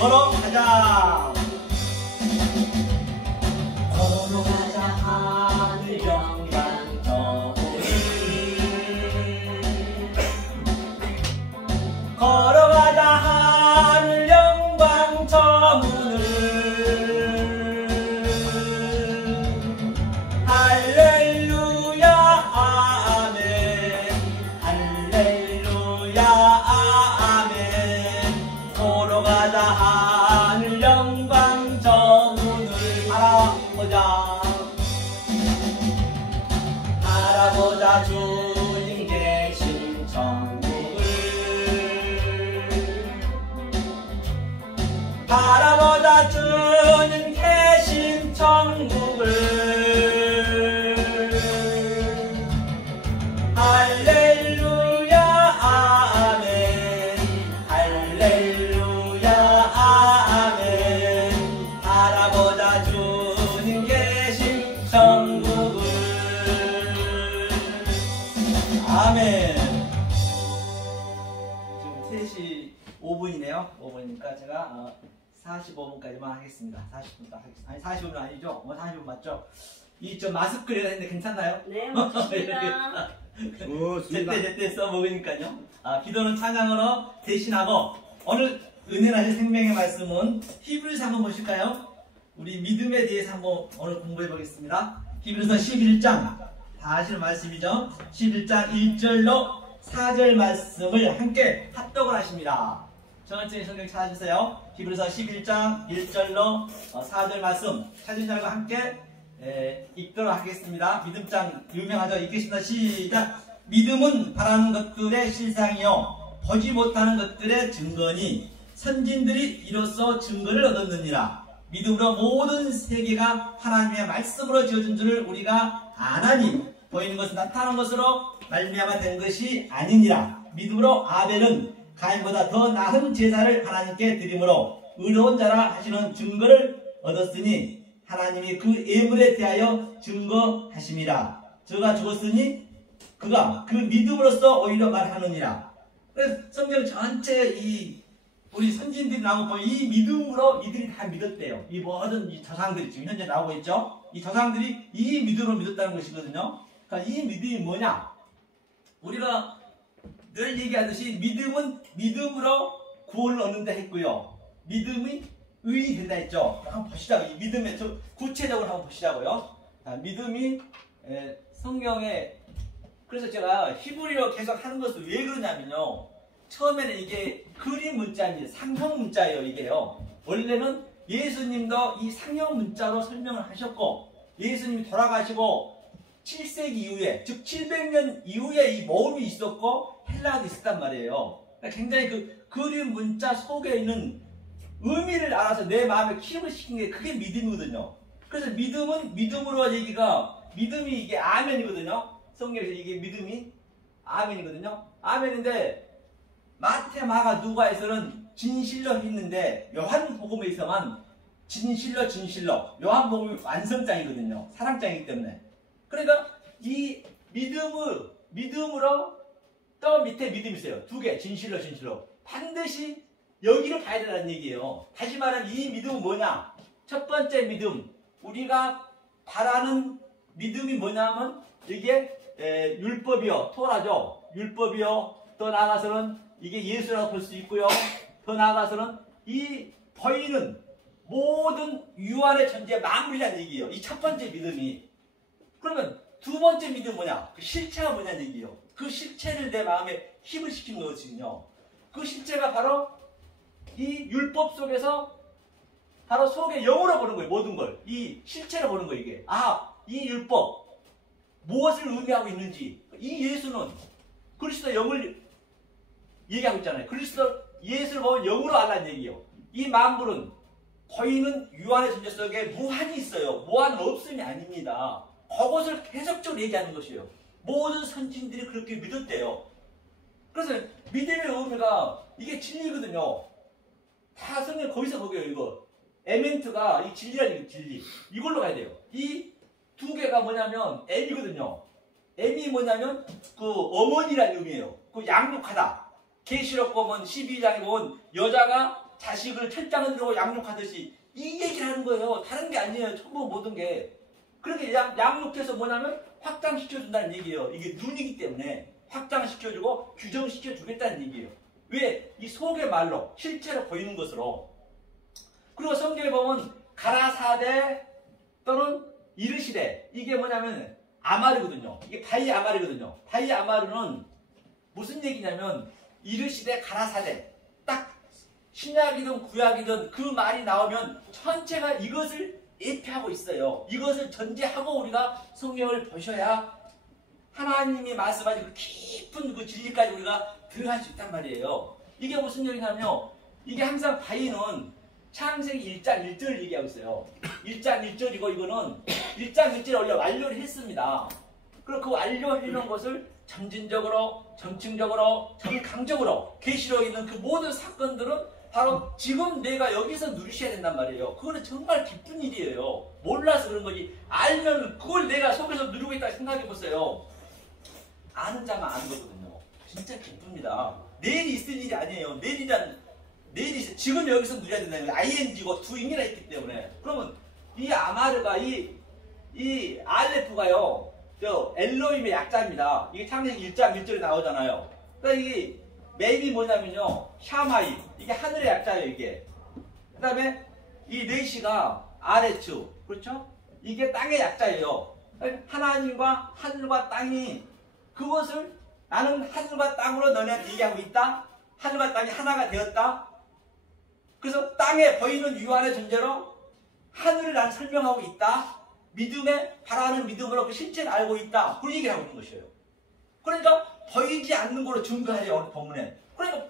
걸어가자. 걸어가자 하늘 영광 저물을 걸어가자 하늘 영광 저문을 할렐루야 아멘 할렐루야 아멘 걸어가자 하늘 영광 저문을 바라보자 주님 계신 천국을 바라보자 주님 계신 천국을 할렐루야 아멘 할렐루야 아멘 바라보자 주님 계신 천국을 아멘. 지금 3시 5분이네요 5분이니까 제가 45분까지만 하겠습니다. 40분 하겠습니다. 아니 45분 아니죠? 45분 맞죠? 이 좀 마스크를 했는데 괜찮나요? 네, 맞습니다. 제때 써먹으니까요. 기도는 찬양으로 대신하고 오늘 은혜 나실 생명의 말씀은 히브리서 한번 보실까요? 우리 믿음에 대해서 한번 오늘 공부해 보겠습니다. 히브리서 11장 다 아시는 말씀이죠? 11장 1절로 4절 말씀을 함께 합독을 하십니다. 전원적인 성경 찾아주세요. 히브리서 11장 1절로 4절 말씀 찾으신 자들과 함께 읽도록 하겠습니다. 믿음장 유명하죠? 읽겠습니다. 시작! 믿음은 바라는 것들의 실상이요 보지 못하는 것들의 증거니 선진들이 이로써 증거를 얻었느니라. 믿음으로 모든 세계가 하나님의 말씀으로 지어진 줄을 우리가 아나니 보이는 것은 나타난 것으로 말미암아 된 것이 아니니라. 믿음으로 아벨은 가인보다 더 나은 제사를 하나님께 드림으로 의로운 자라 하시는 증거를 얻었으니 하나님이 그 예물에 대하여 증거하심이라. 저가 죽었으니 그가 그 믿음으로써 오히려 말하느니라. 그래서 성경 전체 이 우리 선진들이 나오고 보면 이 믿음으로 이들이 다 믿었대요. 이 모든 이 조상들이 지금 현재 나오고 있죠. 이 조상들이 이 믿음으로 믿었다는 것이거든요. 그러니까 이 믿음이 뭐냐? 우리가 늘 얘기하듯이 믿음은 믿음으로 구원을 얻는다 했고요. 믿음이 의인이 된다 했죠. 한번 보시자고. 이 믿음의 구체적으로 한번 보시자고요. 믿음이 성경에 그래서 제가 히브리어 계속 하는 것을 왜 그러냐면요. 처음에는 이게 그림 문자입니다. 상형 문자예요. 이게요. 원래는 예수님도 이 상형 문자로 설명을 하셨고 예수님이 돌아가시고 7세기 이후에 즉 700년 이후에 이 모음이 있었고 헬라어도 있었단 말이에요. 그러니까 굉장히 그 그림 문자 속에 있는 의미를 알아서 내 마음에 키움을 시킨 게 그게 믿음이거든요. 그래서 믿음은 믿음으로 얘기가 믿음이 이게 아멘이거든요. 성경에서 이게 믿음이 아멘이거든요. 아멘인데 마태, 마가, 누가에서는 진실로 있는데 요한복음에서만 진실로 요한복음이 완성장이거든요. 사랑장이기 때문에. 그러니까 이 믿음으로 또 밑에 믿음이 있어요. 두 개. 진실로 반드시 여기를 봐야 된다는 얘기예요. 다시 말하면 이 믿음은 뭐냐? 첫 번째 믿음, 우리가 바라는 믿음이 뭐냐면 이게 율법이요, 토라죠. 율법이요. 더 나아가서는 이게 예수라고 볼 수 있고요. 더 나아가서는 이 보이는 모든 유한의 존재 만물이라는 얘기예요. 이 첫 번째 믿음이. 그러면 두 번째 믿음은 뭐냐? 그 실체가 뭐냐는 얘기예요. 그 실체를 내 마음에 힘을 시키는 거거든요. 그 실체가 바로 이 율법 속에서 바로 속에 영으로 보는 거예요. 모든 걸. 이 실체로 보는 거예요. 이게. 이 율법 무엇을 의미하고 있는지. 이 예수는 그리스도 영을 얘기하고 있잖아요. 그리스도 예수를 보면 영으로 알라는 얘기예요. 이 만물은 보이는 유한의 존재 속에 무한이 있어요. 무한은 없음이 아닙니다. 그것을 계속적으로 얘기하는 것이에요. 모든 선진들이 그렇게 믿었대요. 그래서 믿음의 의미가 이게 진리거든요. 다 성경 거기서 보게요. 이거 에멘트가 이 진리라는 얘기, 진리. 이걸로 가야 돼요. 이 두 개가 뭐냐면 M이거든요. M이 뭐냐면 그 어머니라는 의미예요. 그 양육하다. 계시록 보면 12장에 보면 여자가 자식을 철장을 들고 양육하듯이 이 얘기를 하는 거예요. 다른 게 아니에요. 전부 모든 게. 그렇게 양육해서 뭐냐면 확장시켜준다는 얘기예요. 이게 눈이기 때문에 확장시켜주고 규정시켜주겠다는 얘기예요. 왜? 이 속의 말로 실체로 보이는 것으로. 그리고 성경에 보면 가라사대 또는 이르시되 이게 뭐냐면 아마르거든요. 이게 바이 아마르거든요. 바이 아마르는 무슨 얘기냐면 이르시되 가라사대 딱 신약이든 구약이든 그 말이 나오면 전체가 이것을 예표하고 있어요. 이것을 전제하고 우리가 성경을 보셔야 하나님이 말씀하신 그 깊은 그 진리까지 우리가 들어갈 수 있단 말이에요. 이게 무슨 얘기냐면요. 이게 항상 바이는 창세기 1장 1절을 얘기하고 있어요. 1장 1절이고 이거는 1장 1절에 원래 완료를 했습니다. 그리고 그 완료해놓은 것을 점진적으로, 점층적으로, 점강적으로 계시록에 있는 그 모든 사건들은 바로 지금 내가 여기서 누리셔야 된단 말이에요. 그거는 정말 기쁜 일이에요. 몰라서 그런 거지. 알면 그걸 내가 속에서 누리고 있다고 생각해 보세요. 아는 자만 아는 거거든요. 진짜 기쁩니다. 내일이 있을 일이 아니에요. 내일이 있어. 지금 여기서 누려야 된다는 거예요. ing고 doing이라 있기 때문에. 그러면 이 아마르가 이 알레프가요. 저 엘로힘의 약자입니다. 이게 창세기 1장 1절에 나오잖아요. 그러니까 이게 맵이 뭐냐면요. 샤마이. 이게 하늘의 약자예요, 이게. 그 다음에 이 레시가 아레츠. 그렇죠? 이게 땅의 약자예요. 하나님과 하늘과 땅이 그것을 나는 하늘과 땅으로 너네한테 얘기하고 있다. 하늘과 땅이 하나가 되었다. 그래서 땅에 보이는 유한의 존재로 하늘을 난 설명하고 있다. 믿음에 바라는 믿음으로 그 실체를 알고 있다. 그런 얘기를 하고 있는 것이에요. 그러니까 보이지 않는 걸로 증거하죠. 오늘 본문에. 그러니까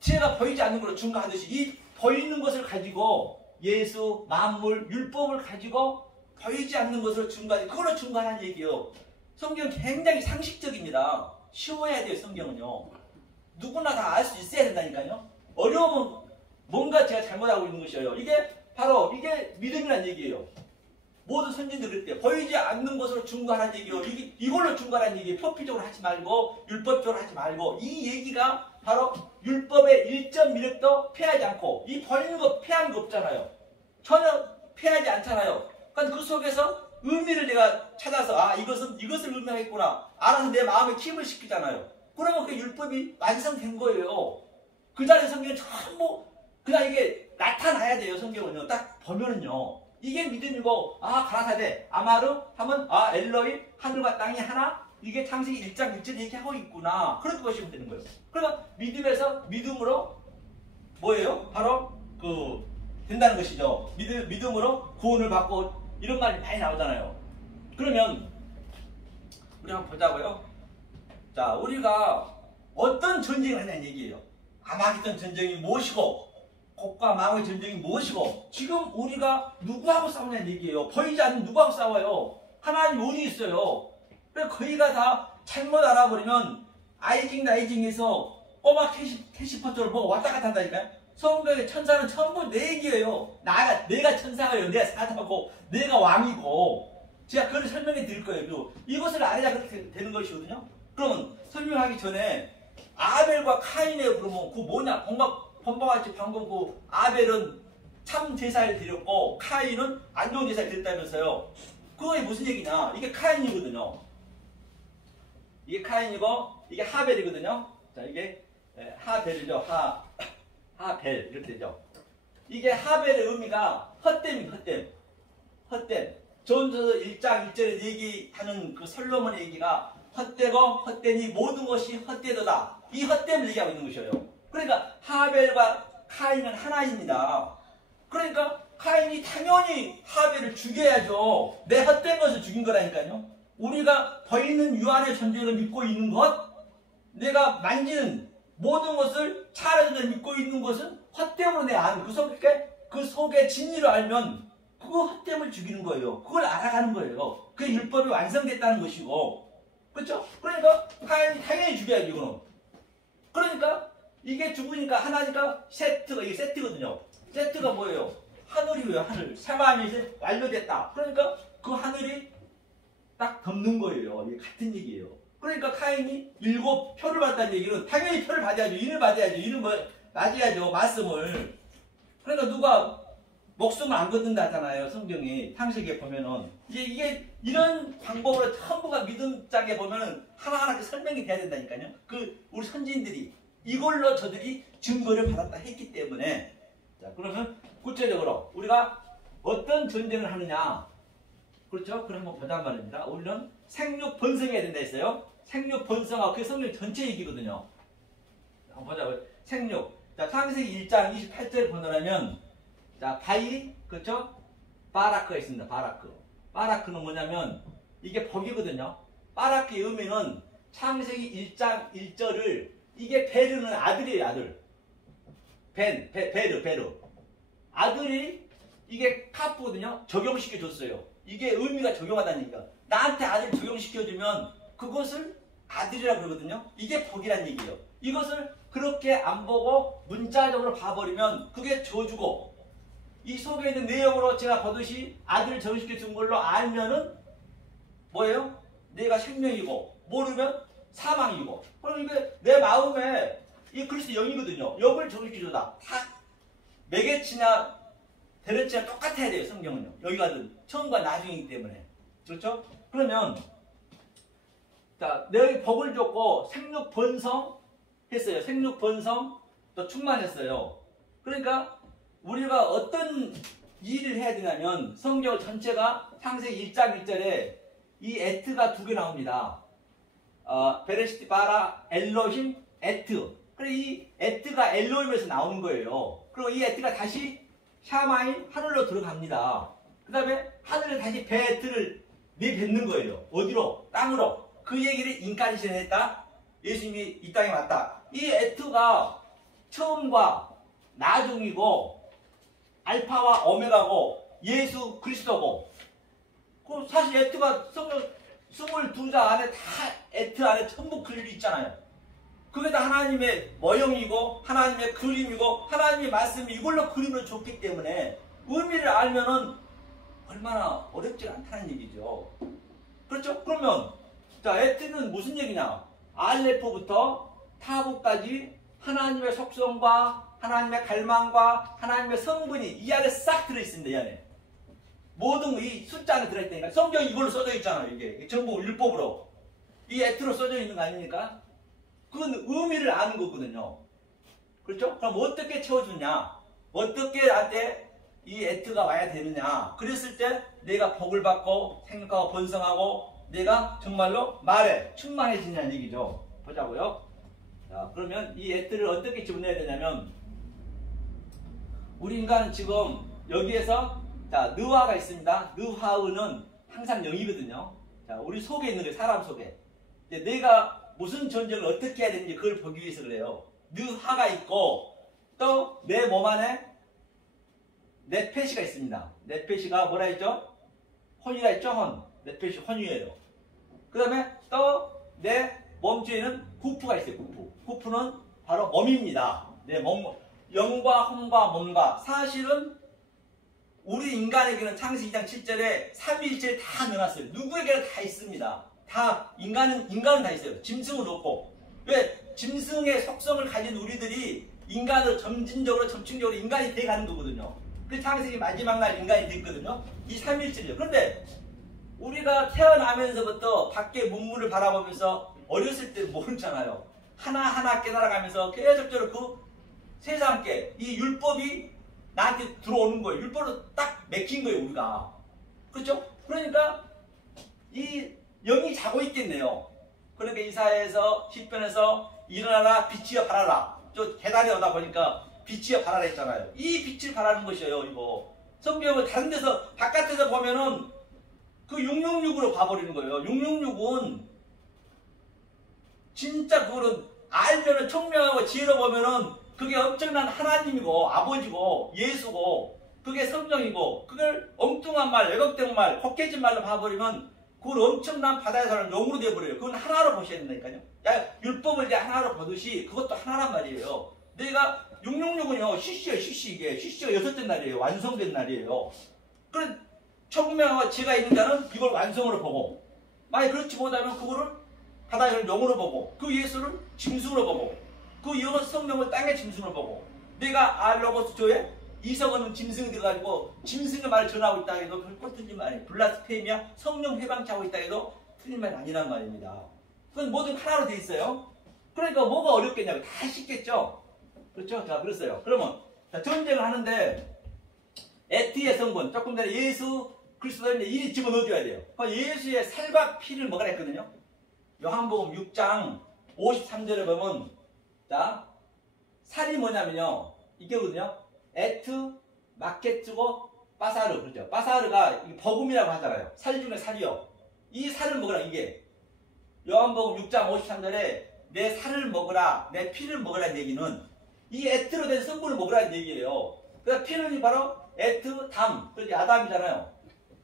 제가 보이지 않는 걸로 증거하듯이 이 보이는 것을 가지고 예수, 만물, 율법을 가지고 보이지 않는 것으로 증거하지. 그걸로 증거하는 얘기예요. 성경은 굉장히 상식적입니다. 쉬워야 돼요. 성경은요. 누구나 다 알 수 있어야 된다니까요. 어려우면 뭔가 제가 잘못하고 있는 것이에요. 이게 바로 이게 믿음이라는 얘기예요. 모든 선진들 그때 보이지 않는 것으로 증거하는 얘기예요. 이걸로 증거하는 얘기예요. 표피적으로 하지 말고 율법적으로 하지 말고 이 얘기가 바로 율법의 일점 미력도 패하지 않고 이 보이는 거 패한 거 없잖아요. 전혀 패하지 않잖아요. 그러니까 그 속에서 의미를 내가 찾아서 이것을 의미하겠구나. 알아서 내 마음에 킴을 시키잖아요. 그러면 그 율법이 완성된 거예요. 그 자리에 성경은 전부 그냥 이게 나타나야 돼요. 성경은요. 딱 보면은요. 이게 믿음이고 가라사대 아마르 하면 엘로이 하늘과 땅이 하나. 이게 창세기 1장 1절 얘기하고 있구나. 그렇게 보시면 되는 거예요. 그러면 믿음에서 믿음으로 뭐예요? 바로 된다는 것이죠. 믿음으로 구원을 받고 이런 말이 많이 나오잖아요. 그러면 우리 한번 보자고요. 자, 우리가 어떤 전쟁을 하냐는 얘기예요. 아마겟돈 전쟁이 무엇이고 곡과 망의 전쟁이 무엇이고 지금 우리가 누구하고 싸우냐는 얘기예요. 보이지 않는 누구하고 싸워요. 하나님 운이 있어요. 그래서 거기가 다 잘못 알아버리면 아이징에서 꼬마 캐시퍼처럼 보고 왔다 갔다 한다니까요. 성경의 천사는 전부 내 얘기예요. 내가 천사예요. 내가 사자고 내가 왕이고 제가 그걸 설명해 드릴 거예요. 그리고 이것을 알아야 그렇게 되는 것이거든요. 그러면 설명하기 전에 아벨과 카인의 그러면 그 뭐냐 본방같이 방금 그 아벨은 참 제사를 드렸고 카인은 안 좋은 제사를 드렸다면서요. 그게 무슨 얘기냐? 이게 카인이거든요. 이게 카인이고 이게 하벨이거든요. 자, 이게 하벨이죠. 하벨 이렇게 되죠. 이게 하벨의 의미가 헛됨입니다. 헛됨. 전서 1장 1절에 얘기하는 그 솔로몬의 얘기가 헛되고 헛되니 모든 것이 헛되도다. 이 헛됨을 얘기하고 있는 것이에요. 그러니까 하벨과 카인은 하나입니다. 그러니까 카인이 당연히 하벨을 죽여야죠. 내 헛된 것을 죽인 거라니까요. 우리가 보이는 유한의 존재를 믿고 있는 것, 내가 만지는 모든 것을 차례를 믿고 있는 것은 헛됨으로 내 아는 그 속에 진리를 알면 그거 헛됨을 죽이는 거예요. 그걸 알아가는 거예요. 그 율법이 완성됐다는 것이고, 그렇죠? 그러니까 카인이 당연히 죽여야죠. 이거는. 그러니까 이게 죽으니까 하나니까 이게 세트거든요. 세트가 뭐예요? 하늘이에요. 하늘. 세만이 이제 완료됐다. 그러니까 그 하늘이 딱 덮는 거예요. 이게 같은 얘기예요. 그러니까 카인이 7표를 받았다는 얘기는 당연히 표를 받아야죠. 인을 받아야죠. 인을 맞아야죠. 말씀을. 그러니까 누가 목숨을 안 건든다 하잖아요. 성경이 창세기에 보면은 이게 이런 방법으로 전부가 믿음장에 보면은 하나하나 설명이 돼야 된다니까요. 그 우리 선진들이 이걸로 저들이 증거를 받았다 했기 때문에. 자, 그러면 구체적으로 우리가 어떤 전쟁을 하느냐, 그렇죠? 그럼 한번 보자 말입니다. 우리는 생육 번성해야 된다 했어요. 생육 번성하고 그게 성경 전체 얘기거든요. 한번 보자고요. 생육. 자, 창세기 1장 28절 보내면, 자, 바이, 그렇죠? 바라크가 있습니다. 바라크. 바라크는 뭐냐면 이게 복이거든요. 바라크의 의미는 창세기 1장 1절을, 이게 베르는 아들이에요. 아들. 베르. 아들이 이게 카프거든요. 적용시켜 줬어요. 이게 의미가 적용하다는 얘기가. 나한테 아들 적용시켜주면 그것을 아들이라고 그러거든요. 이게 복이란 얘기예요. 이것을 그렇게 안 보고 문자적으로 봐버리면 그게 저주고, 이 속에 있는 내용으로 제가 보듯이 아들을 적용시켜 준 걸로 알면은 뭐예요? 내가 생명이고, 모르면 사망이고. 그럼 이게 내 마음에 이 그리스도 영이거든요. 영을 적용시켜 줘다. 다 매개치냐 데레치냐 똑같아야 돼요. 성경은요. 여기 가든 처음과 나중이기 때문에. 그렇죠? 그러면 자, 내가 복을 줬고 생육 번성 했어요. 생육 번성 또 충만했어요. 그러니까 우리가 어떤 일을 해야 되냐면, 성경 전체가 창세기 1장 1절에 이 에트가 두 개 나옵니다. 베레시티 바라 엘로힘 에트. 그리고 이 에트가 엘로힘에서 나오는 거예요. 그리고 이 에트가 다시 샤마인 하늘로 들어갑니다. 그 다음에 하늘에 다시 베에트를 내뱉는 거예요. 어디로? 땅으로. 그 얘기를 인카리션 했다. 예수님이 이 땅에 왔다. 이 에트가 처음과 나중이고 알파와 오메가고 예수 그리스도고, 그 사실 에트가 성경 22장 안에 다 에트 안에 전부 그림이 있잖아요. 그게 다 하나님의 모형이고 하나님의 그림이고 하나님의 말씀이 이걸로 그림을 줬기 때문에 의미를 알면은 얼마나 어렵지 않다는 얘기죠. 그렇죠? 그러면 자, 에트는 무슨 얘기냐? 알레포부터 타부까지 하나님의 속성과 하나님의 갈망과 하나님의 성분이 이 안에 싹 들어있습니다. 이 안에 모든 이 숫자 안에 들어있다니까. 성경이 이걸로 써져 있잖아요. 이게 전부 율법으로 이 에트로 써져 있는 거 아닙니까? 그건 의미를 아는 거거든요. 그렇죠? 그럼 어떻게 채워주냐? 어떻게 나한테 이 에트가 와야 되느냐? 그랬을 때 내가 복을 받고 생각하고 번성하고 내가 정말로 말에 충만해지냐는 얘기죠. 보자고요. 자, 그러면 이 에트를 어떻게 집어내야 되냐면, 우리 인간은 지금 여기에서 자, 느화가 있습니다. 느화의는 항상 영이거든요. 자, 우리 속에 있는 거예요. 사람 속에. 이제 내가 무슨 전쟁을 어떻게 해야 되는지 그걸 보기 위해서 그래요. 느화가 있고 또 내 몸 안에 네페시가 있습니다. 네페시가 뭐라 했죠? 혼이라 했죠? 혼. 네페시 혼이에요. 그 다음에 또 내 몸주에는 구프가 있어요. 구프는 바로 몸입니다. 내 몸, 영과 혼과 몸과. 사실은 우리 인간에게는 창세기 2장 7절에 삼위일체를 다 넣어놨어요. 누구에게나 다 있습니다. 다 인간은 다 있어요. 짐승은 없고. 왜? 짐승의 속성을 가진 우리들이 인간으로 점진적으로 점층적으로 인간이 돼가는 거거든요. 그 창세기 마지막 날 인간이 됐거든요. 이 삼위일체죠. 그런데 우리가 태어나면서부터 밖에 문물을 바라보면서 어렸을 때 모르잖아요. 하나하나 깨달아가면서 계속적으로 그 세상께 이 율법이 나한테 들어오는 거예요. 율법으로 딱 맥힌 거예요, 우리가. 그렇죠? 그러니까 이 영이 자고 있겠네요. 그러니까 이사야에서 시편에서 일어나라 빛이여 발하라. 저 계단에 오다 보니까 빛이여 발하라 했잖아요. 이 빛을 발하는 것이에요, 이거. 성경을 다른 데서 바깥에서 보면은 그 666으로 봐버리는 거예요. 666은 진짜 그거는 알면은 청명하고 지혜로 보면은 그게 엄청난 하나님이고 아버지고 예수고 그게 성령이고, 그걸 엉뚱한 말, 왜곡된 말, 혹해진 말로 봐버리면 그걸 엄청난 바다의 사람 영으로 돼버려요. 그건 하나로 보셔야 된다니까요. 야, 율법을 이제 하나로 보듯이 그것도 하나란 말이에요. 내가 666은요, 시시요, 이게. 시시가 6째 날이에요. 완성된 날이에요. 그래, 청명하고 지혜가 있는 자는 이걸 완성으로 보고, 만약 그렇지 못하면 그거를 바다의 영으로 보고, 그 예수를 짐승으로 보고, 그 영은 성령을 땅의 짐승으로 보고, 내가 알로고스 조에 이성은 짐승이 돼가지고 짐승의 말을 전하고 있다 해도 결코 틀린 말 아니에요. 블라스페미아 성령 회방치하고 있다 해도 틀린 말이 아니란 말입니다. 그건 모든 하나로 돼 있어요. 그러니까 뭐가 어렵겠냐고 다 쉽겠죠. 그렇죠? 자, 그랬어요. 그러면 자, 전쟁을 하는데 에티의 성분 조금 전에 예수 그리스도인데 이리 집어넣어줘야 돼요. 예수의 살과 피를 먹으라 했거든요. 요한복음 6장 53절에 보면 자 살이 뭐냐면요 이게거든요. 에트 마케츠고 빠사르 그렇죠. 빠사르가 버금이라고 하잖아요. 살 중에 살이요. 이 살을 먹으라 이게 요한복음 6장 53절에 내 살을 먹으라 내 피를 먹으라는 얘기는 이 에트로 된 성분을 먹으라는 얘기예요. 그러니까 피는 바로 에트 담 그렇지 아담이잖아요.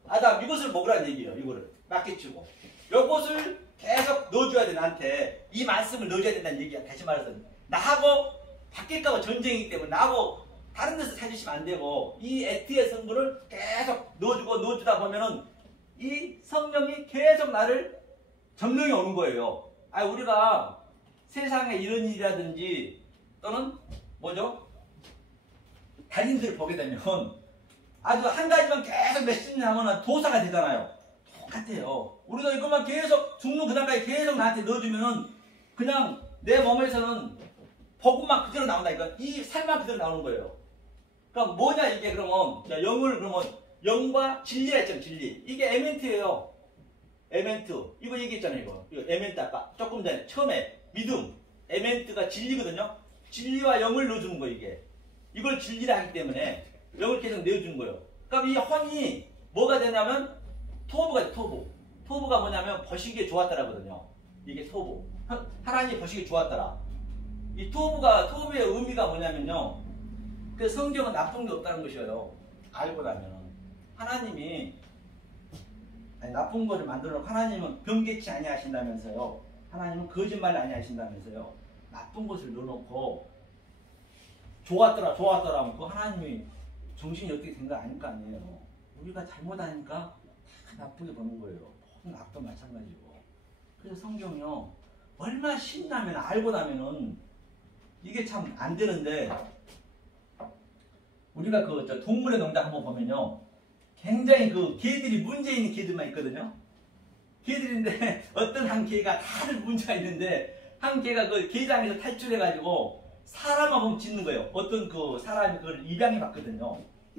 아담 이것을 먹으라는 얘기예요. 이거를 마케츠고 요것을 계속 넣어줘야 돼 나한테 이 말씀을 넣어줘야 된다는 얘기야. 다시 말해서 나하고 바뀔까봐 전쟁이기 때문에 나하고 다른 데서 찾으시면 안 되고 이 에티의 성분을 계속 넣어주다 보면은 이 성령이 계속 나를 점령해 오는 거예요. 우리가 세상에 이런 일이라든지 또는 뭐죠? 달인들을 보게 되면 아주 한 가지만 계속 몇십 년 하면 도사가 되잖아요. 똑같아요. 우리도 이것만 계속 죽는 그날까지 계속 나한테 넣어주면은 그냥 내 몸에서는 복음만 그대로 나온다니까. 이 살만 그대로 나오는 거예요. 그러니까 뭐냐 이게 그러면 영을 그러면 영과 진리라 했잖아요. 진리. 이게 에멘트예요. 에멘트. 이거 얘기했잖아요. 이거 에멘트 아까 조금 전에 처음에 믿음. 에멘트가 진리거든요. 진리와 영을 넣어주는 거 이게. 이걸 진리라 하기 때문에 영을 계속 내어주는 거예요. 그럼 이 혼이 뭐가 되냐면 토부가 돼, 토부. 토부가 뭐냐면 버시기에 좋았다라거든요. 이게 토부. 하나님이 버시기에 좋았더라. 이 토부의 의미가 뭐냐면요. 그 성경은 나쁜 게 없다는 것이에요. 알고 나면. 하나님이 나쁜 거를 만들어 놓고 하나님은 변개치 아니하신다면서요. 하나님은 거짓말 아니하신다면서요. 나쁜 것을 넣어놓고 좋았더라 하면 그 하나님이 정신이 어떻게 된 거 아닐 거 아니에요. 우리가 잘못하니까 다 나쁘게 보는 거예요. 모든 악도 마찬가지고. 그래서 성경이요. 얼마나 신나면 알고 나면은 이게 참 안 되는데 우리가 그 동물의 농장 한번 보면요. 굉장히 그 개들이 문제 있는 개들만 있거든요. 개들인데 어떤 한 개가 다들 문제가 있는데 한 개가 그 개장에서 탈출해가지고 사람만 보면 짖는 거예요. 어떤 그 사람이 그걸 입양해 봤거든요.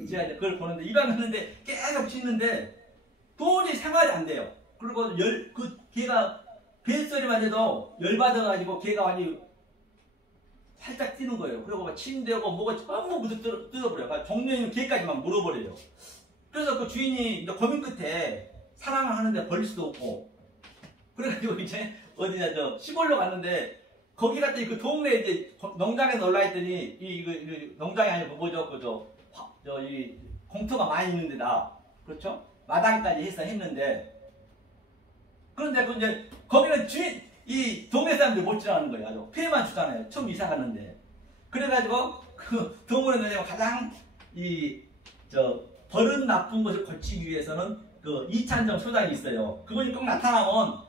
제가 이제 그걸 보는데 입양했는데 계속 짖는데 도저히 생활이 안 돼요. 그리고 그 개가 뱃소리만 해도 열받아가지고 개가 완전히 살짝 뛰는 거예요. 그리고 막 침대고 뭐가 전부 묻어 뜯어버려요. 그러니까 종려 있는 개까지 막 물어버려요. 그래서 그 주인이 이제 고민 끝에 사랑을 하는데 버릴 수도 없고 그래가지고 이제 어디냐 시골로 갔는데 거기 갔더니 그 동네 이제 농장에 놀라 했더니 이 농장이 아니고 뭐죠 이 공터가 많이 있는 데다 그렇죠 마당까지 해서 했는데 그런데 그 이제 거기는 주인 이 동네 사람들 못 지나가는 거예요. 아주 피해만 주잖아요. 처음 이사 갔는데 그래가지고 그 동물의 농장에 가장 버릇 나쁜 것을 고치기 위해서는 그 이찬정 소장이 있어요. 그분이 꼭 나타나면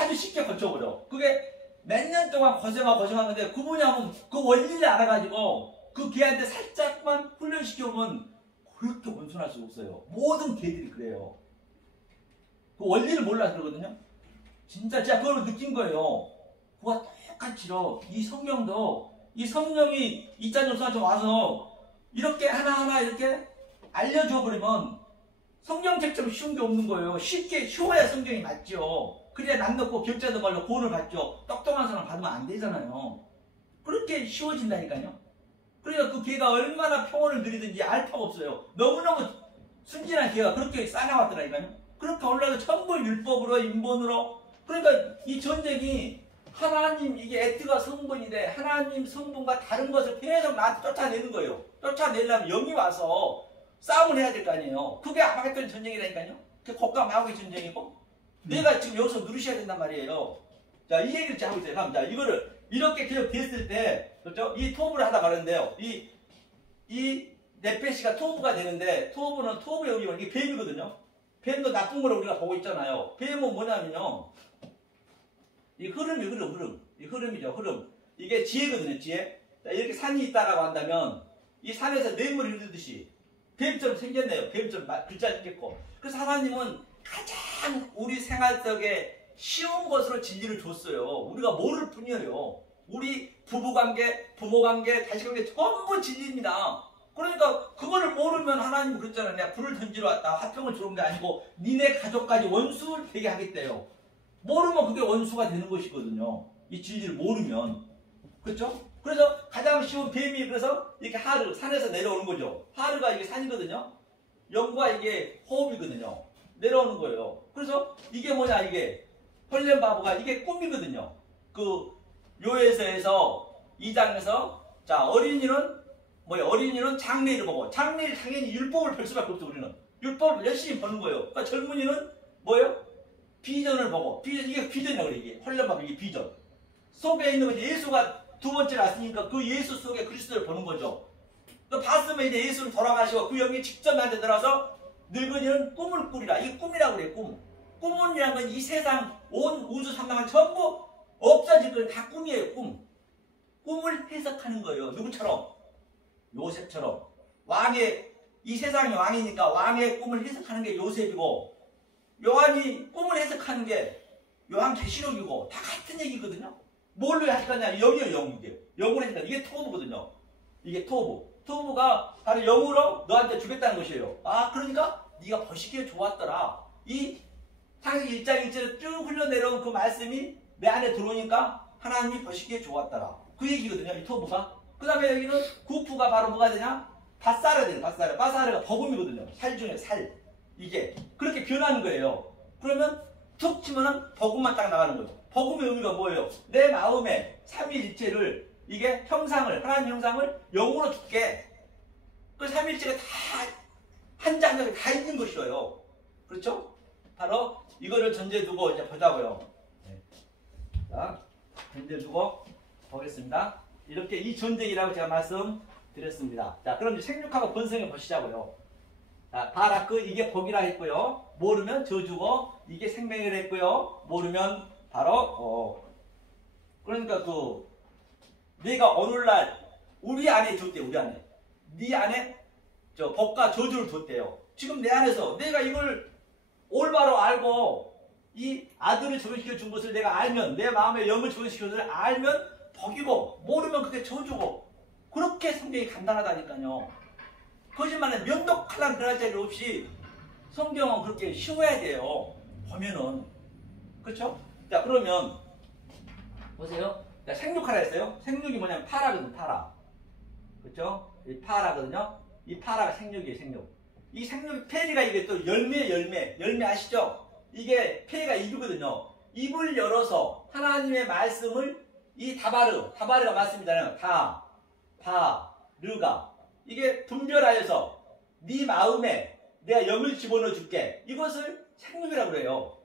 아주 쉽게 고쳐버려. 그게 몇 년 동안 고생하는데 그분이 하면 그 원리를 알아가지고 그 개한테 살짝만 훈련시켜보면 그렇게 온순할 수 없어요. 모든 개들이 그래요. 그 원리를 몰라서 그러거든요. 진짜 제가 그걸 느낀 거예요. 그와 똑같이요. 이 성령도 이 성령이 이찬정 소장한테 와서 이렇게 하나하나 이렇게 알려줘 버리면 성경책처럼 쉬운 게 없는 거예요. 쉬워야 성경이 맞죠. 그래야 남 넣고 결자도 말로 구원을 받죠. 똑똑한 사람 받으면 안 되잖아요. 그렇게 쉬워진다니까요. 그러니까 그 개가 얼마나 평온을 누리든지 알 필요가 없어요. 너무너무 순진한 개가 그렇게 쌓아나왔더라니까요. 그렇게 올라서 전부 율법으로 인본으로 그러니까 이 전쟁이 하나님 이게 에트가 성분인데 하나님 성분과 다른 것을 계속 나한테 쫓아내는 거예요. 쫓아내려면 영이 와서 싸움을 해야 될 거 아니에요. 그게 아마겟돈 전쟁이라니까요. 그게 곡과 마곡의 전쟁이고 내가 지금 여기서 누르셔야 된단 말이에요. 자, 이 얘기를 하고 있어요. 자, 이거를 이렇게 계속 됐을 때 그렇죠? 이 토부를 하다 가는데요. 이 네페시가 토부가 되는데 토부는 토부의 의미가 이게 뱀이거든요. 뱀도 나쁜 거를 우리가 보고 있잖아요. 뱀은 뭐냐면요. 이 흐름이죠. 흐름. 이게 지혜거든요. 지혜. 자, 이렇게 산이 있다라고 한다면 이 산에서 뇌물이 흐르듯이 뱀처럼 생겼네요. 뱀처럼 글자 생겼고. 그래서 하나님은 가장 우리 생활 속에 쉬운 것으로 진리를 줬어요. 우리가 모를 뿐이에요. 우리 부부관계, 부모관계, 자식관계 전부 진리입니다. 그러니까 그거를 모르면 하나님은 그랬잖아요. 내가 불을 던지러 왔다. 화평을 주는 게 아니고 니네 가족까지 원수 되게 하겠대요. 모르면 그게 원수가 되는 것이거든요. 이 진리를 모르면. 그렇죠? 그래서 가장 쉬운 뱀이 그래서 이렇게 하르, 산에서 내려오는 거죠. 하르가 이게 산이거든요. 영과 이게 호흡이거든요. 내려오는 거예요. 그래서 이게 뭐냐, 이게 헐렘 바보가 이게 꿈이거든요. 그 요에서에서 2장에서 자 어린이는 뭐예요? 어린이는 장래를 보고 장래를 당연히 율법을 볼 수밖에 없죠. 우리는 율법을 열심히 보는 거예요. 그러니까 젊은이는 뭐예요? 비전을 보고 이게 비전이라고 그래. 이게 헐렘 바보 이게 비전 속에 있는 거지. 예수가 두 번째 났으니까 그 예수 속에 그리스도를 보는 거죠. 또 봤으면 이제 예수는 돌아가시고 그 영이 직접 나한테 들어서 늙은이는 꿈을 꾸리라. 이게 꿈이라고 그래요. 꿈은이라는 건 이 세상 온 우주 삼당은 전부 없어질 건 다 꿈이에요. 꿈을 해석하는 거예요. 누구처럼? 요셉처럼. 왕의 이 세상의 왕이니까 왕의 꿈을 해석하는 게 요셉이고 요한이 꿈을 해석하는 게 요한계시록이고 다 같은 얘기거든요. 뭘로 해석하냐? 영이에요. 영. 이게 영으로 해석하냐? 이게 토부거든요. 이게 토부가 바로 영으로 너한테 주겠다는 것이에요. 아 그러니까 네가 버시기에 좋았더라. 이 창세기 1장 1절에 쭉 흘러내려온 그 말씀이 내 안에 들어오니까 하나님이 버시기에 좋았더라. 그 얘기거든요. 이 토부가. 그 다음에 여기는 구프가 바로 뭐가 되냐? 바사르. 바사르가 버금이거든요. 살 중에 살. 이게 그렇게 변하는 거예요. 그러면 툭 치면은 버금만 딱 나가는 거예요. 버금의 의미가 뭐예요? 내 마음에 삼위일체를 이게 형상을 하나님 형상을 영으로 줄게. 그 삼위일체가 다 한 장에 다 있는 것이에요. 그렇죠? 바로 이거를 전제에 두고 이제 보자고요. 네. 자, 전제에 두고 보겠습니다. 이렇게 이 전제이라고 제가 말씀드렸습니다. 자, 그럼 이제 생육하고 번성해 보시자고요. 자, 바라크 이게 복이라 했고요. 모르면 저주고 이게 생명이라 했고요. 모르면 바로 그러니까 내가 오늘날 우리 안에 뒀대. 우리 안에 네 안에 저 복과 저주를 뒀대요. 지금 내 안에서 내가 이걸 올바로 알고 이 아들을 적용시켜 준 것을 내가 알면 내 마음에 영을 적용시켜 준 것을 알면 복이고 모르면 그게 저주고 그렇게 성경이 간단하다니까요. 거짓말은 면도칼랑 들어갈 자리 없이 성경은 그렇게 쉬워야 돼요. 보면은 그렇죠? 자 그러면 보세요. 자, 생육하라 했어요. 생육이 뭐냐면 파라거든. 파라. 그렇죠? 이 파라거든요. 이 파라가 생육이에요. 생육. 이 생육 페리가 이게 또 열매 아시죠? 이게 페리가 입이거든요. 입을 열어서 하나님의 말씀을 이 다바르가 말씀이잖아요. 르가 이게 분별하여서 네 마음에 내가 영을 집어넣어 줄게. 이것을 생육이라고 그래요.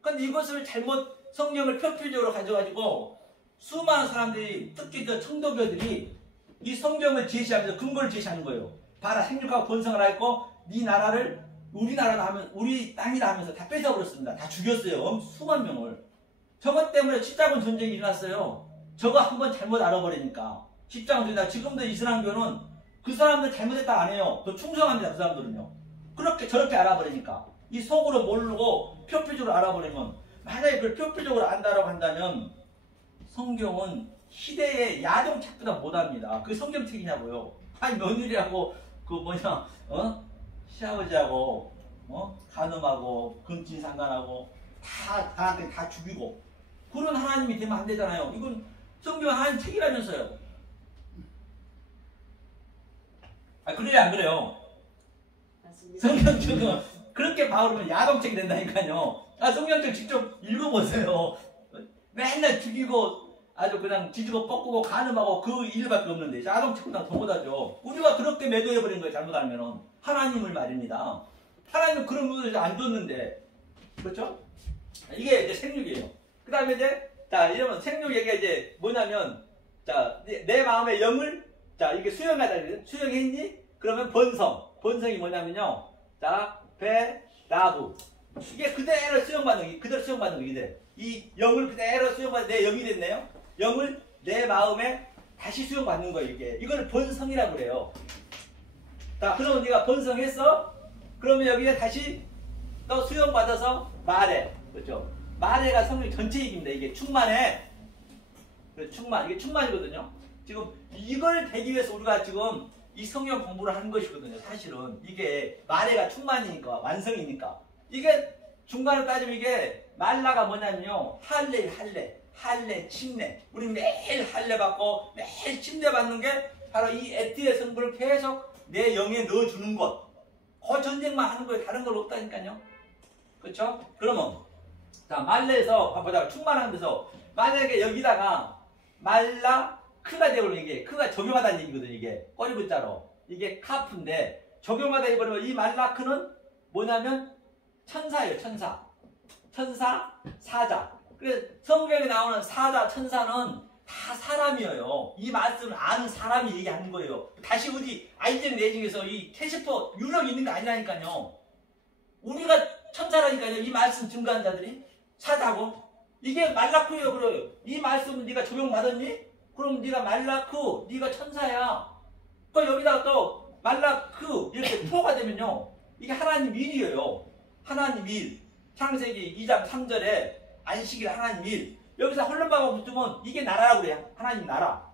근데 이것을 잘못 성경을 표피적으로 가져가지고 수많은 사람들이 특히 그 청도교들이 이 성경을 제시하면서 근거를 제시하는 거예요. 봐라 생육하고 번성을 하고 네 나라를 우리나라로 하면 우리 땅이라 하면서 다 뺏어버렸습니다. 다 죽였어요. 수만 명을. 저것 때문에 십자군 전쟁이 일어났어요. 저거 한번 잘못 알아버리니까. 십자군 전쟁. 지금도 이슬람교는 그 사람들 잘못했다 안 해요. 더 충성합니다. 그 사람들은요. 그렇게 저렇게 알아버리니까. 이 속으로 모르고 표피적으로 알아버리면 만약에 그걸 표피적으로 안다라고 한다면 성경은 시대의 야동책보다 못합니다. 그게 성경책이냐고요. 아니 며느리하고 시아버지하고 간음하고 근친상간하고 다 죽이고 그런 하나님이 되면 안 되잖아요. 이건 성경 하나님 책이라면서요. 아 그래요 안 그래요? 성경책은 그렇게 봐오면 야동책이 된다니까요. 아 성경책 직접 읽어보세요. 맨날 죽이고 아주 그냥 뒤집어 꺾고 간음하고 그 일밖에 없는데 야동책보다 더 못하죠. 우리가 그렇게 매도해버린 거예요. 잘못하면은 하나님을 말입니다. 하나님은 그런 분을 안 줬는데 그렇죠? 이게 이제 생육이에요. 그 다음에 이제 자 이러면 생육 얘기가 이제 뭐냐면 자 내 마음의 영을 자 이게 수용하다 수용했니? 그러면 번성이 뭐냐면요. 자 베라부 이게 그대로 수용받는 거 이게 이 영을 그대로 수용받는 내 영이 됐네요. 영을 내 마음에 다시 수용받는 거예요. 이걸 번성이라고 그래요. 자, 그러면 네가 번성했어? 그러면 여기에 다시 또 수용받아서 말해. 그렇죠? 말해가 성경 전체 얘기입니다. 이게 충만해. 충만. 이게 충만이거든요. 지금 이걸 되기 위해서 우리가 지금 이 성경 공부를 하는 것이거든요. 사실은 이게 말해가 충만이니까 완성이니까 이게 중간에 따지면 이게 말라가 뭐냐면요. 할례, 침례. 우리 매일 할례 받고 매일 침례 받는 게 바로 이 에티의 성분을 계속 내 영에 넣어주는 것. 그 전쟁만 하는 거예요. 다른 건 없다니까요. 그렇죠? 그러면 자 말레에서 보자. 충만한 데서 만약에 여기다가 말라 크가 되어버리면 이게 크가 적용하다는 얘기거든요. 이게 꼬리붙자로 이게 카프인데 적용하다 해버리면 이 말라 크는 뭐냐면 천사예요. 천사 사자. 그래서 성경에 나오는 사자 천사는 다 사람이에요. 이 말씀을 아는 사람이 얘기하는 거예요. 다시 어디 아이젠 내중에서 이 캐시퍼 유령 있는 거 아니라니까요. 우리가 천사라니까요. 이 말씀 증거한 자들이 사자고 이게 말라크예요. 그래요. 이 말씀은 네가 적용받았니? 그럼 네가 말라크, 네가 천사야. 또 여기다가 또 말라크 이렇게 표가 되면요. 이게 하나님 일이에요. 하나님 일. 창세기 2장 3절에 안식일 하나님 일. 여기서 헐렁바가 붙으면 이게 나라라고 그래요. 하나님 나라.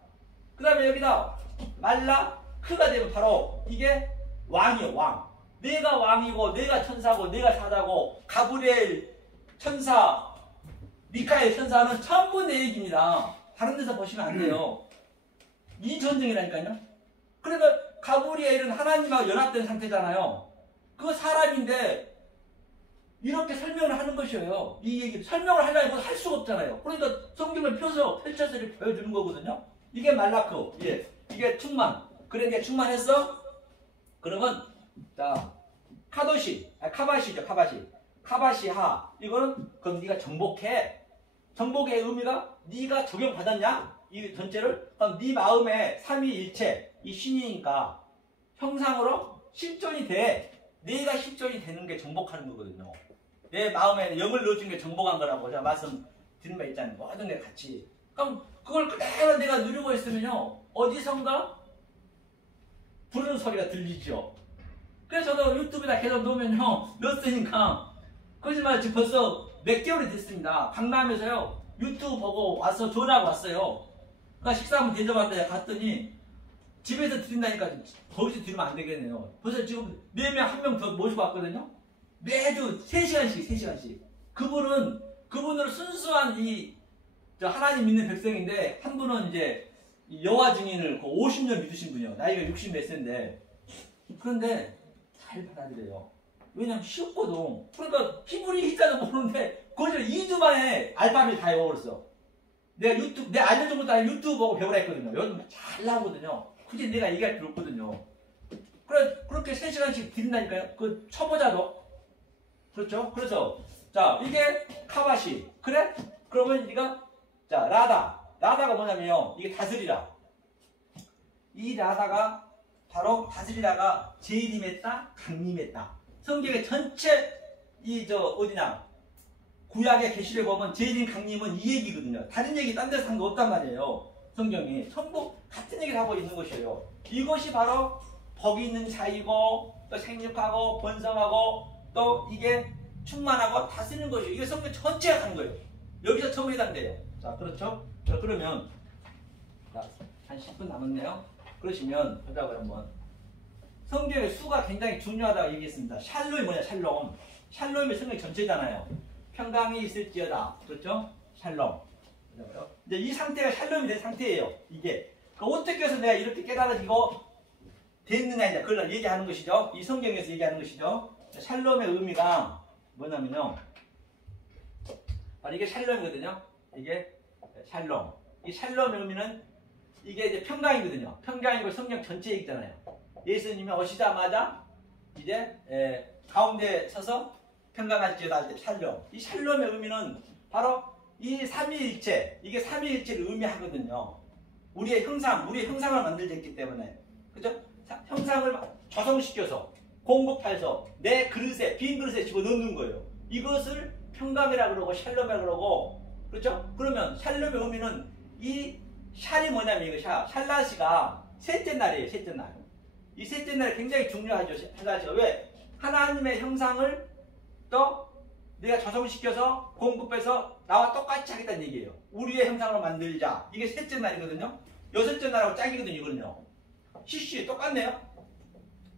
그 다음에 여기다 말라크가 되면 바로 이게 왕이요. 왕. 내가 왕이고 내가 천사고 내가 사자고 가브리엘 천사 미카엘 천사는 전부 내 얘기입니다. 다른 데서 보시면 안 돼요. 이 전쟁이라니까요. 그러니까 가브리엘은 하나님하고 연합된 상태잖아요. 그 사람인데 이렇게 설명을 하는 것이에요. 이 얘기 설명을 하려면 할 수가 없잖아요. 그러니까 성경을 펼쳐서 이렇게 보여주는 거거든요. 이게 말라크, 예, 이게 충만. 그래, 이게 충만했어? 그러면 자 카바시죠. 카바시하. 이거는 그럼 네가 정복해. 정복의 의미가 네가 적용받았냐? 이 전체를 그럼 네 마음에 삼위일체 이 신이니까 형상으로 실존이 돼. 내가 실존이 되는 게 정복하는 거거든요. 내 마음에 영을 넣어준 게 정복한 거라고 제가 말씀드린 바 있잖아요. 모든 게 같이. 그럼 그걸 그대로 내가 누리고 있으면요. 어디선가 부르는 소리가 들리죠. 그래서 저도 유튜브에다 계속 놓으면요. 넣었으니까 거짓말 지금 벌써 몇 개월이 됐습니다. 강남에서요. 유튜브 보고 와서 전화가 왔어요. 그러니까 식사 한번 대접받다 갔더니 집에서 드린다니까 거기서 드리면 안 되겠네요. 벌써 지금 4명, 1명 더 모시고 왔거든요. 매주 3시간씩. 그분은 순수한 하나님 믿는 백성인데, 한 분은 이제 여호와 증인을 50년 믿으신 분이요. 나이가 60 몇 세인데. 그런데 잘 받아들여요. 왜냐면 쉽거든. 그러니까 히브리 히자도 모르는데, 거기서 2주 만에 알파벳 다 외워버렸어. 내가 알려준 것도 아니고 유튜브 보고 배우라 했거든요. 요즘 잘 나오거든요. 굳이 내가 얘기할 필요 없거든요. 그렇게 3시간씩 드린다니까요. 그 초보자도. 그렇죠? 그래서, 자, 이게 카바시. 그래? 그러면 네가, 자, 라다가 뭐냐면요. 이게 다스리라. 이 라다가 바로 다스리라가 재림했다, 강림했다. 성경의 전체, 어디냐. 구약의 계시를 보면 재림, 강림은 이 얘기거든요. 다른 얘기 딴 데서 한 거 없단 말이에요. 성경이. 전부 같은 얘기를 하고 있는 것이에요. 이것이 바로 복이 있는 자이고, 또 생육하고, 번성하고, 또 이게 충만하고 다스리는 것이에요. 이게 성경 전체가 하는 거예요. 여기서 처음 해당돼요. 자, 그렇죠? 자, 그러면, 자, 한 10분 남았네요. 그러시면, 보자고요, 한번. 성경의 수가 굉장히 중요하다고 얘기했습니다. 샬롬이 뭐냐, 샬롬. 샬롬이 성경 전체잖아요. 평강이 있을지어다. 그렇죠? 샬롬. 이제 이 상태가 샬롬이 된 상태예요. 이게. 그러니까 어떻게 해서 내가 이렇게 깨달아지고 됐느냐, 이제 그걸 얘기하는 것이죠. 이 성경에서 얘기하는 것이죠. 샬롬의 의미가 뭐냐면요. 바로 이게 샬롬이거든요. 이게 샬롬. 이 샬롬의 의미는 이게 이제 평강이거든요. 평강이고 성경 전체 얘기잖아요. 예수님이 오시자마자 이제 가운데 서서 평강할지어다 할 때 샬롬. 이 샬롬의 의미는 바로 이 삼위일체, 이게 삼위일체를 의미하거든요. 우리의 형상을 만들었기 때문에. 그죠? 형상을 조성시켜서, 공급해서, 내 그릇에, 빈 그릇에 집어넣는 거예요. 이것을 평강이라고 그러고, 샬롬이라고 그러고, 그렇죠? 그러면 샬롬의 의미는 이 샬이 뭐냐면 이거 샬라시가 셋째 날이에요, 셋째 날. 이 셋째 날이 굉장히 중요하죠. 사실 왜? 하나님의 형상을 또 내가 조성시켜서 공급해서 나와 똑같이 하겠다는 얘기예요. 우리의 형상으로 만들자. 이게 셋째 날이거든요. 여섯째 날하고 짝이거든요. 이거는요. 시시 똑같네요.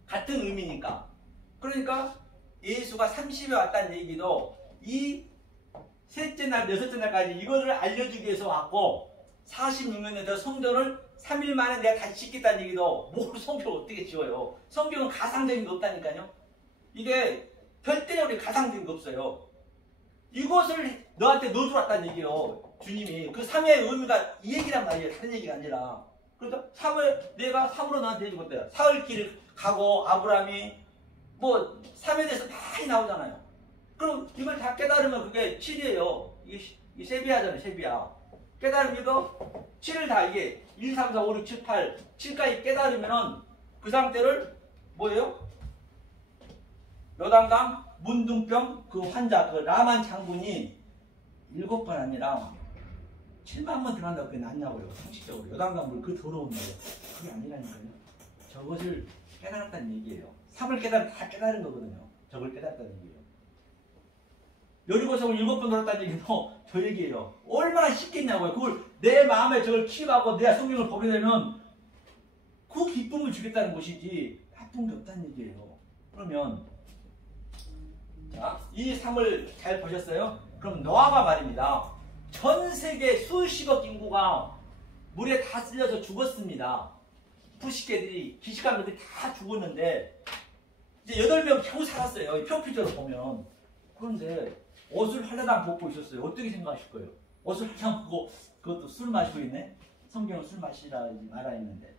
같은 의미니까. 그러니까 예수가 30에 왔다는 얘기도 이 셋째 날, 여섯째 날까지 이거를 알려주기 위해서 왔고 46년에 더 성전을 3일 만에 내가 다시 짓겠다는 얘기도 뭘 성경을 어떻게 지어요? 성경은 가상적인 게 없다니까요. 이게 절대로 가상적인 게 없어요. 이것을 너한테 넣어주러 왔다는 얘기예요. 주님이. 그 3회의 의미가 이 얘기란 말이에요. 다른 얘기가 아니라. 그러니까 내가 3으로 너한테 해주고 있대요. 사흘길 가고 아브라함이 뭐 3에 대해서 많이 나오잖아요. 그럼 이걸 다 깨달으면 그게 7이에요. 이게 세비야잖아요. 세비야. 깨달으면 이거 7을 다 이게 1, 3, 4, 5, 6, 7, 8, 7까지 깨달으면은 그 상태를 뭐예요? 요단강 문둥병 그 환자 그 라만 장군이 7번 아니라 7만 번 들어간다고 그게 낫냐고요. 상식적으로 요단강 물 그 더러운 말이에요. 그게 아니라니까요. 저것을 깨달았다는 얘기예요. 3을 깨달으면 다 깨달은 거거든요. 저걸 깨달았다는 얘기예요. 여리고성을 7번 돌았다는 얘기는 저 얘기예요. 얼마나 쉽겠냐고요. 그걸 내 마음에 저걸 키워하고 내가 성경을 보게 되면 그 기쁨을 주겠다는 것이지 나쁜 게 없다는 얘기예요. 그러면 자, 이 삶을 잘 보셨어요? 그럼 노아가 말입니다. 전 세계 수십억 인구가 물에 다 쓸려서 죽었습니다. 부식개들이 기식감들이 다 죽었는데 이제 8명 겨우 살았어요. 표피적으로 보면. 그런데 옷을 한라당 벗고 있었어요. 어떻게 생각하실 거예요? 옷을 한라당 벗고 그것도 술 마시고 있네? 성경은 술 마시라 말아 있는데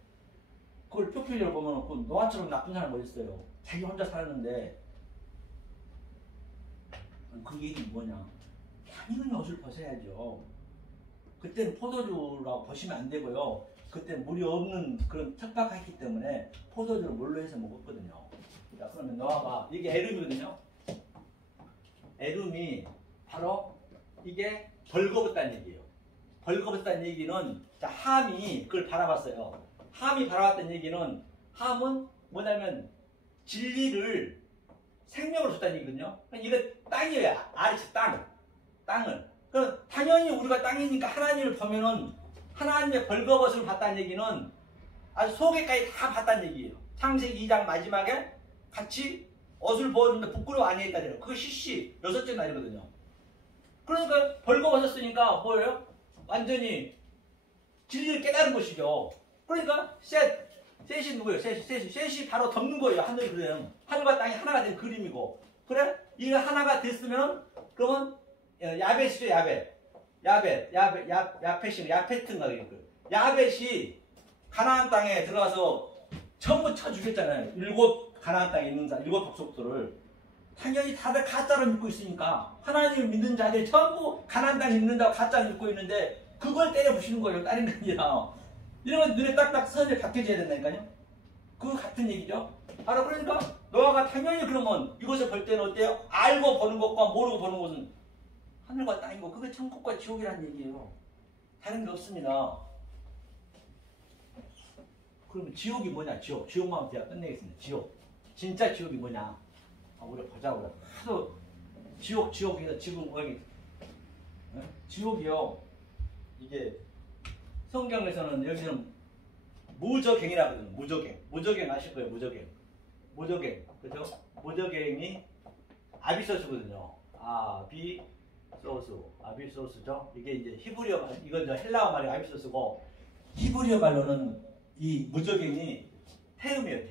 그걸 표피적으로 보면 그 노아처럼 나쁜 사람 어디 있어요? 자기 혼자 살았는데 그 얘기 뭐냐? 당연히 옷을 벗어야죠. 그때는 포도주라고 보시면 안 되고요. 그때 물이 없는 그런 척박했기 때문에 포도주를 물로 해서 먹었거든요. 자, 그러면 노아가 이게 에름이거든요. 에름이 바로 이게 벌거벗다는 얘기예요. 벌거벗다는 얘기는 자, 함이 그걸 바라봤어요. 함이 바라봤다는 얘기는 함은 뭐냐면 진리를 생명으로 줬다는 얘기거든요. 이거 땅이에요. 아래치 땅을. 그럼 당연히 우리가 땅이니까 하나님을 보면은 하나님의 벌거벗을 봤다는 얘기는 아주 소개까지 다 봤다는 얘기예요. 창세기 2장 마지막에 같이 옷을 벗었는데 부끄러워 안 했다잖아요. 그거 시시 여섯째 날이거든요. 그러니까 벌거벗었으니까 뭐예요? 완전히 진리를 깨달은 것이죠. 그러니까 셋이 누구예요? 셋이 바로 덮는 거예요. 하늘이 그래요. 하늘과 땅이 하나가 된 그림이고. 그래? 이거 하나가 됐으면 그러면 야벳이죠. 야펫인가 그러니까. 야벳이 가나안 땅에 들어가서 전부 쳐 죽였잖아요. 7 가나안 땅에 있는 자 7 족속들을. 당연히 다들 가짜를 믿고 있으니까 하나님을 믿는 자들이 전부 가나안 땅에 있는다고 가짜를 믿고 있는데 그걸 때려 부시는 거예요. 다른 게 아니라. 이러면 눈에 딱딱 선을 박혀져야 된다니까요. 그거 같은 얘기죠. 바로 그러니까 노아가 당연히 그러면 이것을 볼 때는 어때요? 알고 보는 것과 모르고 보는 것은 하늘과 땅이고 그게 천국과 지옥이라는 얘기예요. 다른 게 없습니다. 그러면 지옥이 뭐냐? 지옥만 제가 끝내겠습니다. 지옥. 진짜 지옥이 뭐냐? 우리가 보자고요. 하도 지옥에서 지금 여기 지옥이요. 이게 성경에서는 여기는 무저갱이라고 하거든요. 무저갱 아실 거예요. 무저갱. 그죠? 무저갱이 아비소스거든요. 아비소스죠. 이게 이제 히브리어 말, 이건 저 헬라어 말이 아비소스고 히브리어 말로는 이 무저갱이 태음이에요.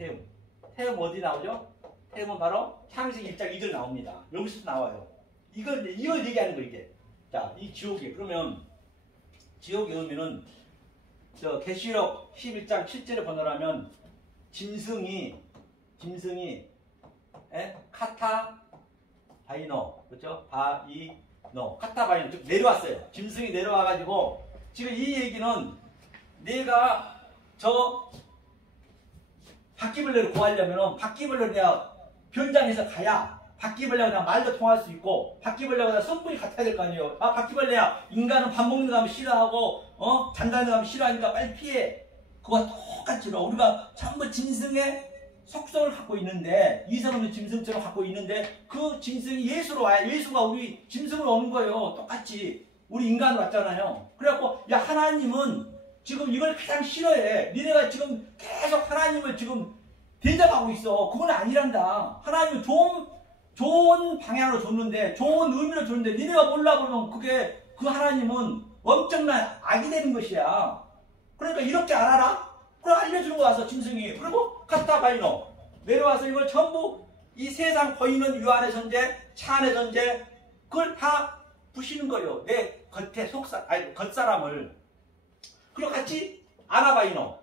태음 어디 나오죠? 태음은 바로 창세기 1장 2절 나옵니다. 여기서 나와요. 이걸 얘기하는 거 이게. 자, 이 지옥이 그러면 지옥의 의미는 저 계시록 11장 7절에 번호라면 짐승이 카타 바이노 그렇죠? 카타 바이노 즉 내려왔어요. 짐승이 내려와가지고 지금 이 얘기는 내가 저 바퀴벌레를 구하려면은 바퀴벌레를 내가 변장해서 가야 바퀴벌레가 그냥 말도 통할 수 있고 바퀴벌레가 그냥 성분이 같아야 될 거 아니에요. 바퀴벌레야 인간은 밥 먹는 거 하면 싫어하고 잔다는 거 하면 싫어하니까 빨리 피해. 그거와 똑같이 우리가 전부 짐승의 속성을 갖고 있는데 이성은 짐승처럼 갖고 있는데 그 짐승이 예수로 와요. 예수가 우리 짐승으로 오는 거예요. 똑같이 우리 인간으로 왔잖아요. 그래갖고 야 하나님은 지금 이걸 가장 싫어해. 니네가 지금 계속 하나님을 지금 대접하고 있어. 그건 아니란다. 하나님은 좋은 방향으로 줬는데 좋은 의미로 줬는데 니네가 몰라보면 그게 그 하나님은 엄청난 악이 되는 것이야. 그러니까 이렇게 알아라? 그럼 알려주는 거 와서 짐승이. 그리고 카타바이노 내려와서 이걸 전부 이 세상 보이는 유한의 존재, 차 안의 존재 그걸 다 부시는 거예요. 내 겉에 겉사람을. 그리고 같이 아나바이노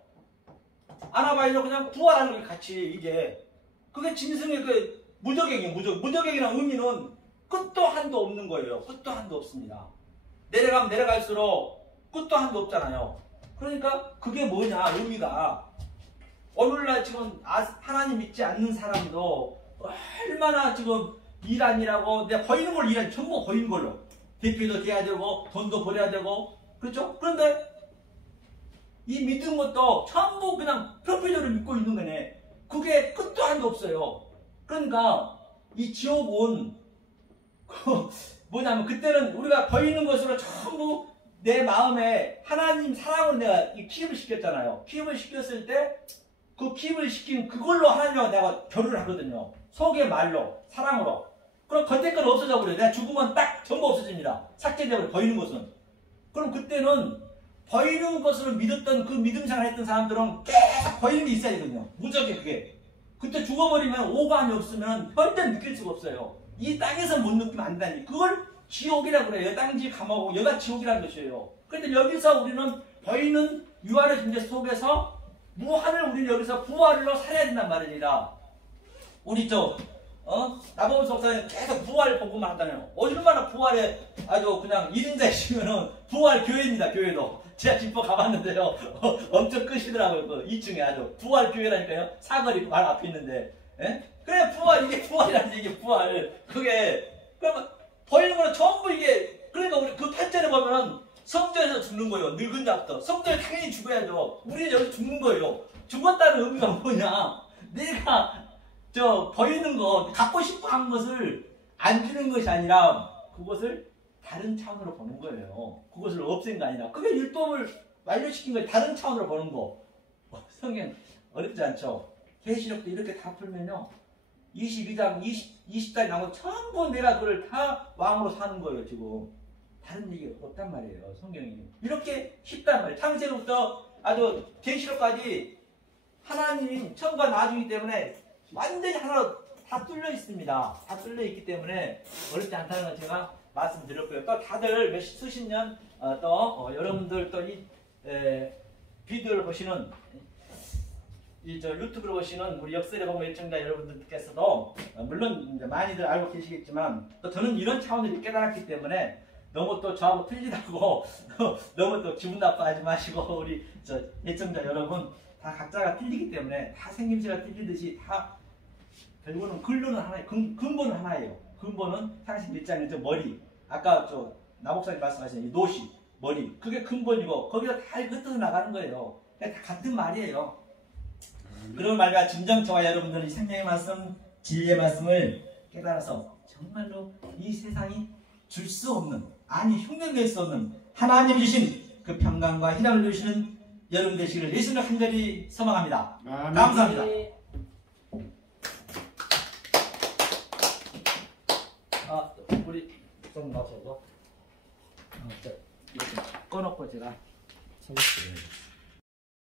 그냥 부활하는 게 같이 이게 그게 짐승의 그 무저갱이에요. 무저갱이라는 의미는 끝도 한도 없는 거예요. 끝도 한도 없습니다. 내려가면 내려갈수록 끝도 한도 없잖아요. 그러니까 그게 뭐냐 의미가 오늘날 지금 하나님 믿지 않는 사람도 얼마나 지금 일 아니라고 내가 보이는 걸 일하지 전부 보이는 걸로 대표도 돼야 되고 돈도 벌어야 되고 그렇죠? 그런데 이 믿는 것도 전부 그냥 표피적으로 믿고 있는 거네. 그게 끝도 한도 없어요. 그러니까 이 지옥은 뭐냐면 그때는 우리가 보이는 것으로 전부 내 마음에 하나님 사랑으로 내가 키입을 시켰잖아요. 키입을 시켰을 때 그 키입을 시킨 그걸로 하나님과 내가 결혼을 하거든요. 속의 말로 사랑으로. 그럼 겉에 건 없어져 버려요. 내가 죽으면 딱 전부 없어집니다. 삭제되어 버려 보이는 것은. 그럼 그때는 보이는 것으로 믿었던 그 믿음 생활 했던 사람들은 계속 보이는 게 있어야 되거든요. 무적이 그게. 그때 죽어버리면 오간이 없으면 절대 느낄 수가 없어요. 이 땅에서 못 느끼면 안 된다니. 그걸 지옥이라고 그래요. 땅지 감옥, 여가 지옥이라는 것이에요. 그런데 여기서 우리는 보이는 유한의 존재 속에서 무한을 우리는 여기서 부활로 살아야 된단 말입니다. 우리 나보고 목사님 계속 부활 보고만 한다네요. 얼마나 부활에 아주 그냥 1인자이시면은 부활 교회입니다. 교회도. 제가 집포 가봤는데요. 엄청 크시더라고요. 그 2층에 아주 부활 교회라니까요. 사거리 바로 앞에 있는데. 예? 그래 부활 이게 부활이라는 얘기 부활. 그게 그러면 보이는 거는 전부 이게 그러니까 우리 그 8절에 보면은 성전에서 죽는 거예요. 늙은 자부터. 성전에 당연히 죽어야죠. 우리는 여기서 죽는 거예요. 죽었다는 의미가 뭐냐? 내가 보이는 거 갖고 싶어 한 것을 안 주는 것이 아니라 그것을 다른 차원으로 보는 거예요. 그것을 없앤 게 아니라 그게 율법을 완료시킨 거예요. 다른 차원으로 보는 거. 성경 어렵지 않죠? 계시록도 이렇게 다 풀면요. 22장, 20장이 나오면 전부 내가 그걸 다 왕으로 사는 거예요. 지금. 다른 얘기가 없단 말이에요. 성경이. 이렇게 쉽단 말이에요. 창세로부터 아주 계시록까지 하나님 천과 나중이기 때문에 완전히 하나로 다 뚫려 있습니다. 다 뚫려 있기 때문에 어렵지 않다는 걸 제가 말씀드렸고요. 또 다들 수십 년 여러분들 또 이 비디오를 보시는 유튜브를 보시는 우리 역설의 복음 애청자 여러분들께서도 물론 이제 많이들 알고 계시겠지만 또 저는 이런 차원을 깨달았기 때문에 너무 또 저하고 틀리다고 너무 또 기분 나빠하지 마시고 우리 애청자 여러분 다 각자가 틀리기 때문에 다 생김새가 틀리듯이 다 결국은 근로는 하나예요. 근본은 하나예요. 근본은 창세기 1장의 머리 아까 나목사님 말씀하신 이 노시 머리 그게 근본이고 거기서 다 흩어져 나가는 거예요. 다 같은 말이에요. 그런 말과 진정저와 여러분들은 이 생명의 말씀 진리의 말씀을 깨달아서 정말로 이 세상이 줄 수 없는 아니 흉내낼 수 없는 하나님 주신 그 평강과 희락을 주시는 여러분 되시기를 예수님을 간절히 소망합니다. 감사합니다. 우리 좀 놔줘서 이렇게 꺼놓고 제가